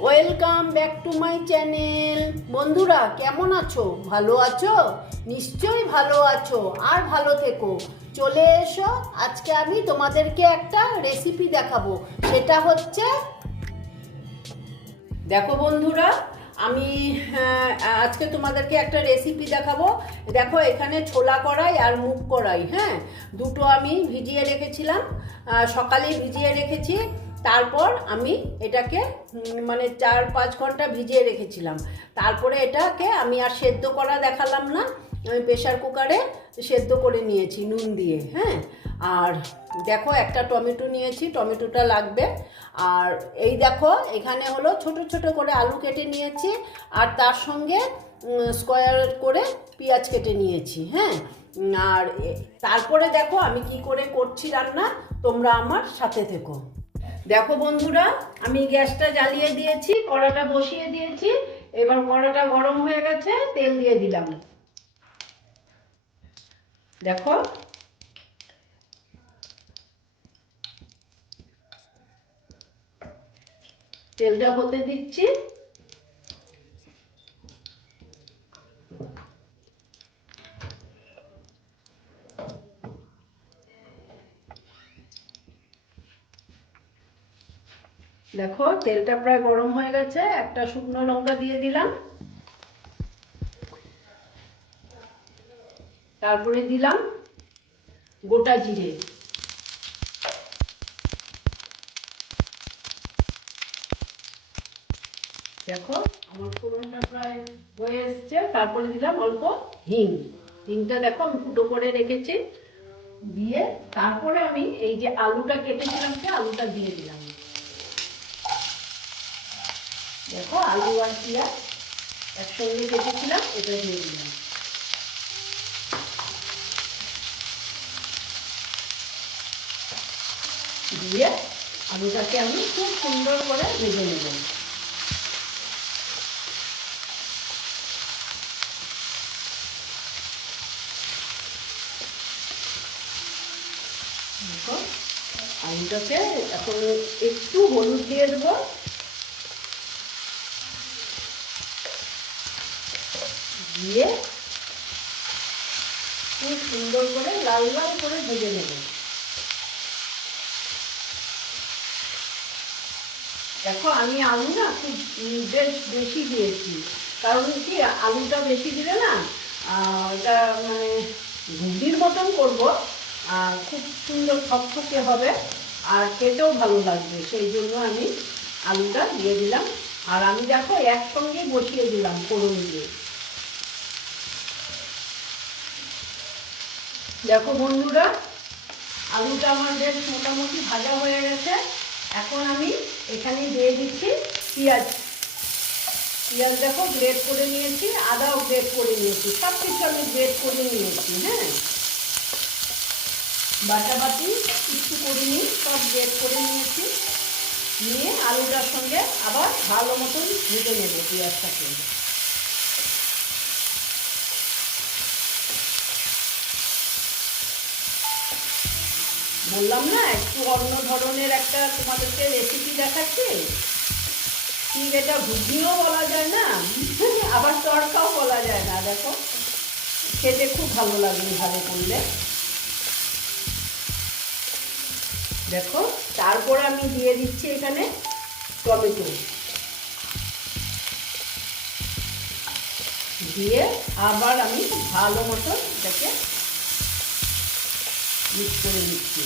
Welcome back to my channel. বন্ধুরা কেমন আছো? ভালো আছো? নিশ্চয়ই ভালো আছো, আর ভালো থেকো। চলে এসো, আজকে আমি তোমাদেরকে একটা রেসিপি দেখাবো। সেটা হচ্ছে, দেখো বন্ধুরা, আমি আজকে তোমাদেরকে একটা রেসিপি দেখাবো। দেখো, এখানে ছোলা কড়াই আর মুগ কড়াই, হ্যাঁ, দুটো আমি ভিজিয়ে রেখেছিলাম, সকালেই ভিজিয়ে রেখেছি। তারপর আমি এটাকে মানে 4-5 ঘন্টা ভিজিয়ে রেখেছিলাম। তারপরে এটাকে আমি আর সেদ্ধ করা দেখালাম না, আমি প্রেশার কুকারে সেদ্ধ করে নিয়েছি নুন দিয়ে, হ্যাঁ। আর দেখো, একটা টমেটো নিয়েছি, টমেটোটা লাগবে। আর এই দেখো, এখানে হলো ছোট ছোট করে আলু কেটে নিয়েছি, আর তার সঙ্গে স্কোয়ার করে পেঁয়াজ কেটে নিয়েছি, হ্যাঁ। আর তারপরে দেখো আমি কি করে করছি রান্না, তোমরা আমার সাথে থেকো। দেখো বন্ধুরা, আমি গ্যাসটা জ্বালিয়ে দিয়েছি, কড়াটা বসিয়ে দিয়েছি। এবার কড়াটা গরম হয়ে গেছে, তেল দিয়ে দিলাম। দেখো, তেলটা হতে দিচ্ছি। দেখো, তেলটা প্রায় গরম হয়ে গেছে, একটা শুকনো লঙ্কা দিয়ে দিলাম। তারপরে দিলাম গোটা জিরে। দেখো, আমার ফোড়নটা প্রায় হয়ে এসছে। তারপরে দিলাম অল্প হিং। হিংটা দেখো আমি ফুটো করে রেখেছি, দিয়ে তারপরে আমি এই যে আলুটা কেটেছিলাম, সে আলুটা দিয়ে দিলাম। দেখো, আলু আর পেঁয়াজ একসঙ্গে কেটেছিলাম, এটা দিয়ে দিলাম। দিয়ে আলুটাকে আমি খুব সুন্দর করে ভেজে নেব। দেখো, আলুটাকে এখন একটু হলুদ দিয়ে দেবো, দিয়ে খুব সুন্দর করে লাল লাল করে ভেজে নেব। দেখো, আমি আলু না খুব বেশ বেশি দিয়েছি, কারণ কি, আলুটা বেশি দিলে না এটা মানে ঘুগনির মতন করবো, খুব সুন্দর থকথকে হবে, আর খেতেও ভালো লাগবে। সেই জন্য আমি আলুটা দিয়ে দিলাম। আর আমি দেখো একসঙ্গে বসিয়ে দিলাম ফোড়ন দিয়ে। দেখো বন্ধুরা, আলুটা আমার বেশ মোটামুটি ভাজা হয়ে গেছে। এখন আমি এখানে দিয়ে দিচ্ছি পেঁয়াজ। পেঁয়াজ দেখো গ্রেট করে নিয়েছি, আদাও গ্রেট করে নিয়েছি, সব কিছু আমি গ্রেট করে নিয়েছি, হ্যাঁ। বাটাবাটি কিছু করিনি, সব গ্রেট করে নিয়েছি। নিয়ে আলুটার সঙ্গে আবার ভালো মতন ভেজে নেব পেঁয়াজটাকে। বললাম না, একটু অন্য ধরনের একটা তোমাদেরকে রেসিপি দেখাচ্ছি। ঠিক, এটা ঘুগনিও বলা যায় না, আবার তড়কাও বলা যায় না। দেখো, খেতে খুব ভালো লাগবে ভালো করলে। দেখো, তারপর আমি দিয়ে দিচ্ছি এখানে টমেটো, দিয়ে আবার আমি ভালো মতো এটাকে মিক্স করে দিচ্ছি।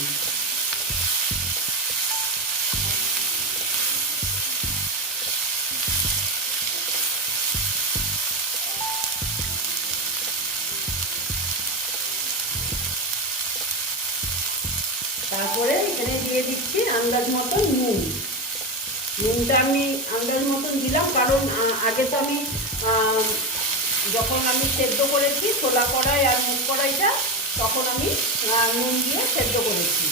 তারপরে এখানে দিয়ে দিচ্ছি আন্দাজ মতন নুন। নুনটা আমি আন্দাজ মতন দিলাম, কারণ আগে তো আমি যখন আমি সেদ্ধ করেছি ছোলা কড়াই আর মুগ কড়াইটা, তখন আমি নুন দিয়ে সেদ্ধ করেছি।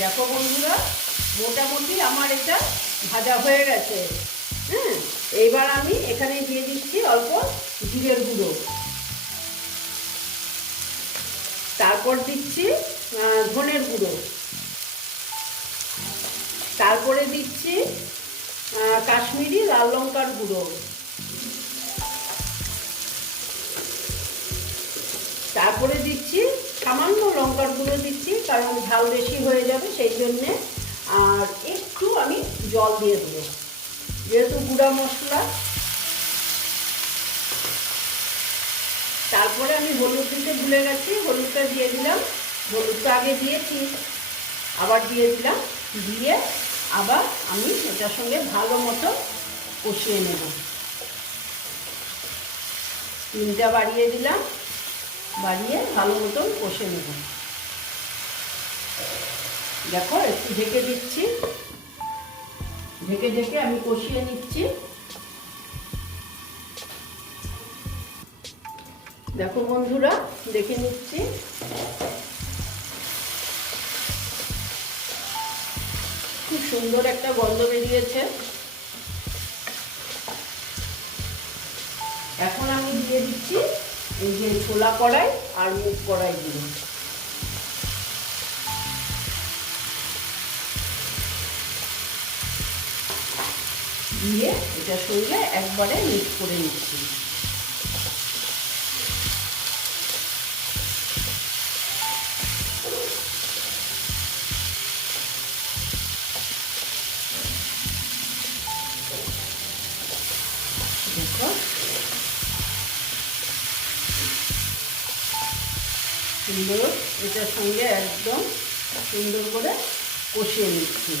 দেখো বন্ধুরা, মোটামুটি আমার এটা ভাজা হয়ে গেছে, হ্যাঁ। এইবার আমি এখানে দিয়ে দিচ্ছি অল্প জিরের গুঁড়ো। তারপর দিচ্ছি ধনের গুঁড়ো, তারপরে দিচ্ছি কাশ্মীরি লাল লঙ্কার গুঁড়ো, তারপরে দিচ্ছি সামান্য লঙ্কার গুঁড়ো দিচ্ছি, কারণ ঝাল বেশি হয়ে যাবে সেই জন্যে। আর একটু আমি জল দিয়ে দেবো, যেহেতু গুঁড়া মশলা। তারপরে আমি হলুদ দিতে ভুলে গেছি, হলুদটা দিয়ে দিলাম। হলুদটা আগে দিয়েছি, আবার দিয়ে দিলাম। দিয়ে আবার আমি এটার সঙ্গে ভালো মতো কষিয়ে নেব। স্টিমটা বাড়িয়ে দিলাম, বাড়িয়ে ভালো মতন কষে নেব। দেখো একটু ঢেকে দিচ্ছি, ঢেকে ঢেকে আমি কষিয়ে নিচ্ছি। দেখো বন্ধুরা, দেখে নিচ্ছি। খুব সুন্দর একটা গন্ধ বেরিয়েছে। এখন আমি দিয়ে দিচ্ছি এই যে ছোলা কড়াই আর মুগ কড়াই দিয়ে। দিয়ে এটার সঙ্গে একবারে মিক্স করে নিচ্ছি। দেখো সুন্দর, এটার সঙ্গে একদম সুন্দর করে কষিয়ে নিচ্ছি।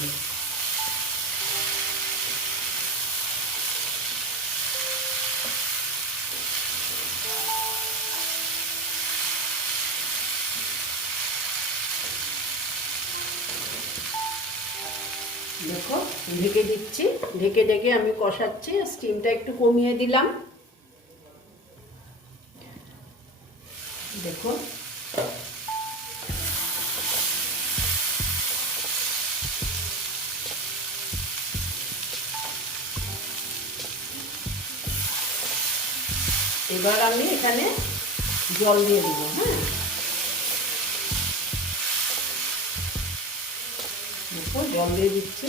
দেখো ঢেকে দিচ্ছি, ঢেকে ঢেকে আমি কষাচ্ছি। স্টিমটা একটু কমিয়ে দিলাম। দেখো এবার আমি এখানে জল দিয়ে দেব। হ্যাঁ, দেখো জল দিয়ে দিচ্ছি।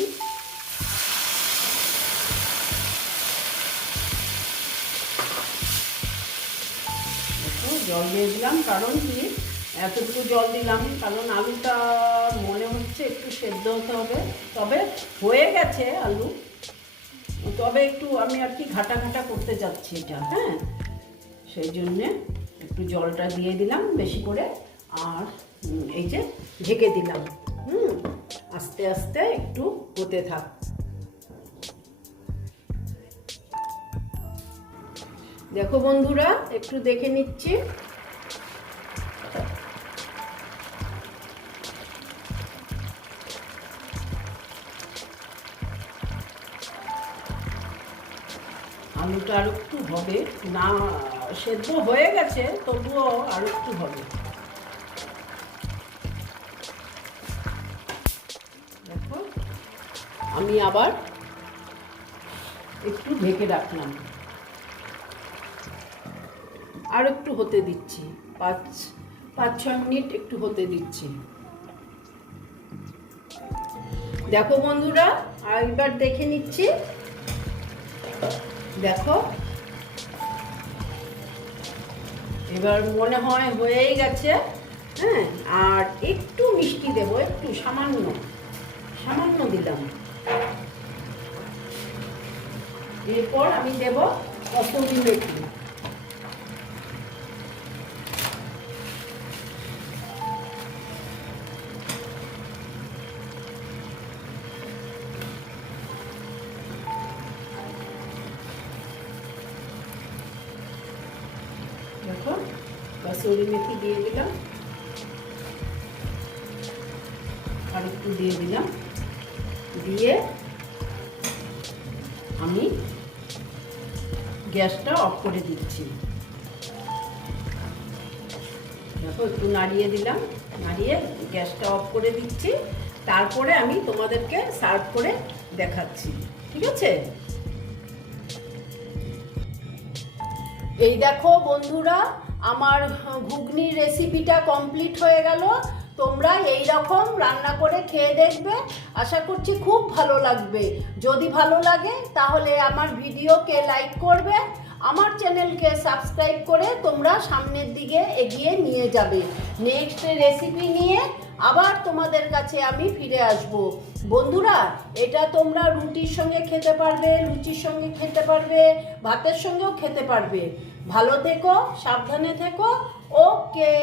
দেখো জল দিয়ে দিলাম, কারণ কি এতটুকু জল দিলাম কারণ আলুটা মনে হচ্ছে একটু সেদ্ধ হতে হবে। তবে হয়ে গেছে আলু, তবে একটু আমি আর কি ঘাটা ঘাটা করতে চাচ্ছি এটা। হ্যাঁ, সেই জন্যে একটু জলটা দিয়ে দিলাম বেশি করে। আর এই যে ঢেকে দিলাম। আস্তে আস্তে একটু হতে থাক। দেখো বন্ধুরা, একটু দেখে নিচ্ছি। আলুটা আর একটু হবে, না সেদ্ধ হয়ে গেছে, তবুও আর একটু হবে। দেখো আমি আবার একটু ঢেকে রাখলাম, আর একটু হতে দিচ্ছি। 5-6 মিনিট একটু হতে দিচ্ছি। দেখো বন্ধুরা, আর এবার দেখে নিচ্ছি। দেখো এবার মনে হয় হয়েই গেছে। হ্যাঁ, আর একটু মিষ্টি দেব, একটু সামান্য সামান্য দিলাম। এরপর আমি দেব কসুরি মেথি। দেখো কসুরি মেথি দিয়ে দিলাম, আর একটু দিয়ে দিলাম। দিয়ে আমি গ্যাসটা অফ করে দিচ্ছি। দেখো একটু নাড়িয়ে দিলাম, নাড়িয়ে গ্যাসটা অফ করে দিচ্ছি। তারপরে আমি তোমাদেরকে সার্ভ করে দেখাচ্ছি, ঠিক আছে? এই দেখো বন্ধুরা, আমার ঘুগনির রেসিপিটা কমপ্লিট হয়ে গেল। তোমরা এই রকম রান্না করে খেয়ে দেখবে, আশা করছি খুব ভালো লাগবে। যদি ভালো লাগে তাহলে আমার ভিডিওকে লাইক করবে, আমার চ্যানেলকে সাবস্ক্রাইব করে তোমরা সামনের দিকে এগিয়ে নিয়ে যাবে। নেক্সট রেসিপি নিয়ে আবার তোমাদের কাছে আমি ফিরে আসব। বন্ধুরা, এটা তোমরা রুটির সঙ্গে খেতে পারবে, লুচির সঙ্গে খেতে পারবে, ভাতের সঙ্গেও খেতে পারবে। ভালো থেকো, সাবধানে থেকো। ওকে।